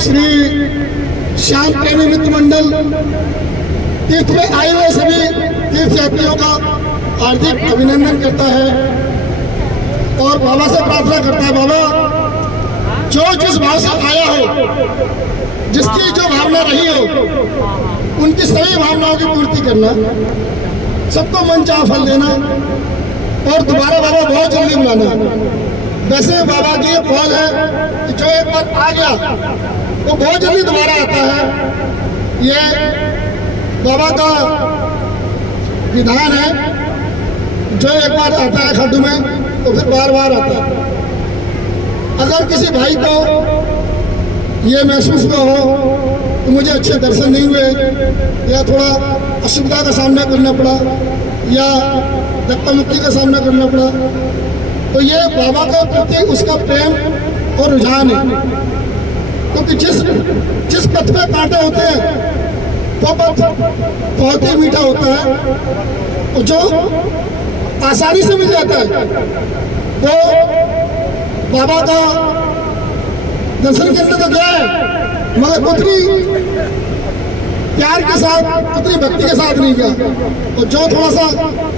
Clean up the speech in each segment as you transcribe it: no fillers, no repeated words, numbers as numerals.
श्री श्याम प्रेमी मित्र मंडल तीर्थ में आए हुए सभी तीर्थयात्रियों का हार्दिक अभिनंदन करता है और बाबा से प्रार्थना करता है, बाबा जो जिस भाव से आया हो, जिसकी जो भावना रही हो, उनकी सभी भावनाओं की पूर्ति करना, सबको मन चाह फल देना और दोबारा बाबा बहुत जल्दी बुलाना। वैसे बाबा की ये पहल है कि जो एक बार आ गया वो बहुत जल्दी दोबारा आता है। ये बाबा का विधान है, जो एक बार आता है खड्डू में तो फिर बार बार आता है। अगर किसी भाई को ये महसूस हुआ हो तो मुझे अच्छे दर्शन नहीं हुए या थोड़ा असुविधा का सामना करना पड़ा या धक्का मुक्की का सामना करना पड़ा, तो ये बाबा के प्रति उसका प्रेम और रुझान है। क्योंकि जिस पथ पे कांटे होते हैं वो पथ बहुत ही मीठा होता है और जो आसानी से मिल जाता है वो बाबा का दर्शन करने तो गया है, मगर उतनी प्यार के साथ, उतनी भक्ति के साथ नहीं गया। और जो थोड़ा सा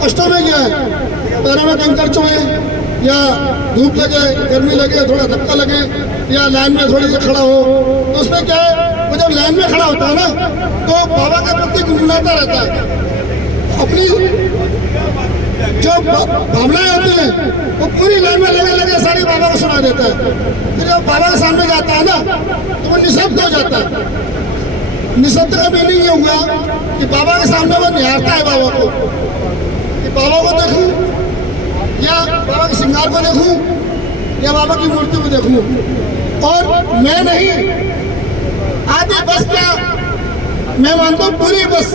कष्टों में गया है, पैरों में कंकर चुए या धूप लगे, गर्मी लगे, थोड़ा धक्का लगे या लाइन में थोड़ी सी खड़ा हो, तो उसमें क्या है, वो जब लाइन में खड़ा होता है ना तो बाबा के प्रति गुनगुनाता रहता है। अपनी जो भावनाएं होती हैं वो पूरी लाइन में लगे लगे सारी बाबा को सुना देता है। फिर जब बाबा के सामने जाता है ना तो वो निशब्द हो जाता है। निशब्द का मीनिंग ये हुआ कि बाबा के सामने वो निहारता है बाबा को, कि बाबा को देखूं या बाबा के श्रृंगार को देखूं या बाबा की मूर्ति को देखूं। और मैं नहीं, आधी बस क्या, मैं मानता हूँ पूरी बस।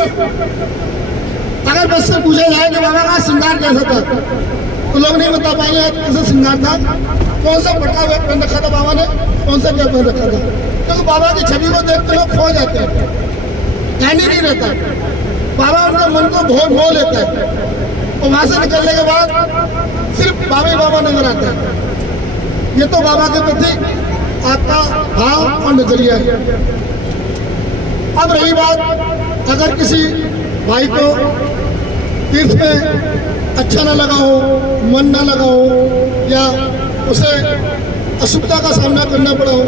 अगर बस से पूछा जाए कि बाबा का श्रृंगार कैसा था तो लोग नहीं बता पाएंगे कैसा श्रृंगार था, कौन सा पटका पहन रखा था बाबा ने, कौन सा क्या पहन रखा था। क्योंकि बाबा की छवि को देख के लोग खो जाते हैं, ध्यान ही नहीं रहता। बाबा उनका मन को बहुत मोह लेता है और वहां से निकलने के बाद सिर्फ बाबा ही बाबा नजर आता है। ये तो बाबा के प्रति आपका भाव और नजरिया है। अब रही बात, अगर किसी भाई को तीर्थ में अच्छा ना लगा हो, मन ना लगा हो या उसे असुविधा का सामना करना पड़ा हो,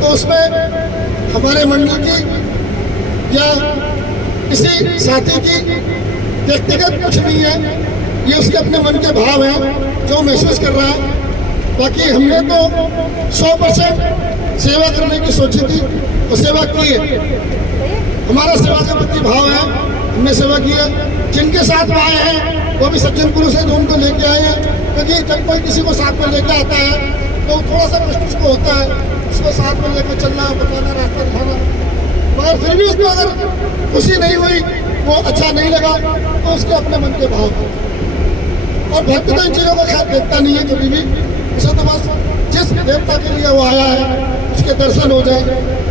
तो उसमें हमारे मंडल की या किसी साथी की व्यक्तिगत कुछ नहीं है। ये उसके अपने मन के भाव हैं जो महसूस कर रहा है। बाकी हमने तो 100% सेवा करने की सोची थी और सेवा की है। हमारा सेवा के प्रति भाव है, हमने सेवा की है। जिनके साथ में आए हैं वो भी सज्जन पुरुष है जो उनको लेके आए हैं। क्योंकि जब कोई किसी को साथ में लेके आता है तो थोड़ा सा कष्ट उसको होता है, उसको साथ में लेकर चलना, बताना, रास्ता दिखाना। मगर फिर भी उसको अगर खुशी नहीं हुई, वो अच्छा नहीं लगा, तो उसके अपने मन के भाव। और भक्त तो इन चीज़ों का ख्याल देखता नहीं है कभी भी। उसे तो बस जिस देवता के लिए वो आया है उसके दर्शन हो जाए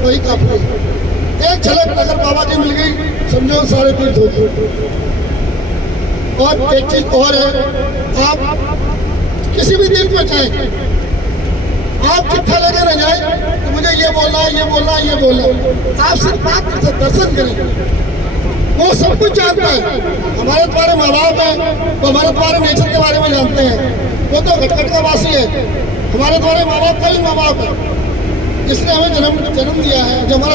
वही काफी है। एक झलक अगर बाबा की मिल गई समझो सारे तीर्थ हो गए। और एक चीज और है, आप किसी भी तीर्थ में जाए, आप चिट्ठा लेकर न जाए तो मुझे ये बोलना है, ये बोलना है, ये बोलना है। आप सिर्फ मात्र से दर्शन करें, वो सब कुछ जानता है। हमारे तुम्हारे माँ बाप हैं, वो हमारे तुम्हारे नेचर के बारे में जानते हैं। वो तो घटघट का वासी है, हमारे तुम्हारे माँ बाप का भी माँ बाप है, जिसने हमें जन्म दिया है, जो हमारा